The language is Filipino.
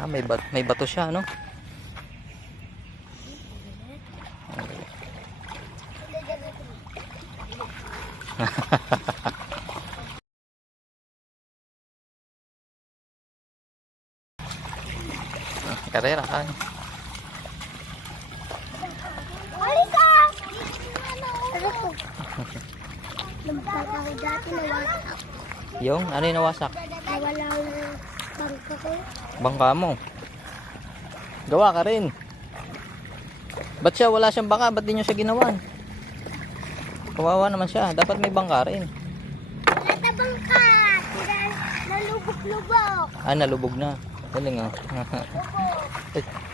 Ah, may bato siya, no? Karera ka. Alisa! Lampas ako dati, nawasak. Yung, ano yung nawasak? Nawala ang bangka ko. Bangka mo. Gawa ka rin. Ba't siya wala siyang bangka? Ba't di nyo siya ginawan? Kawawa naman siya. Dapat may bangka rin. Wala na bangka. Nalubog-lubog. Ah, nalubog na. Galing, oh. Lubog.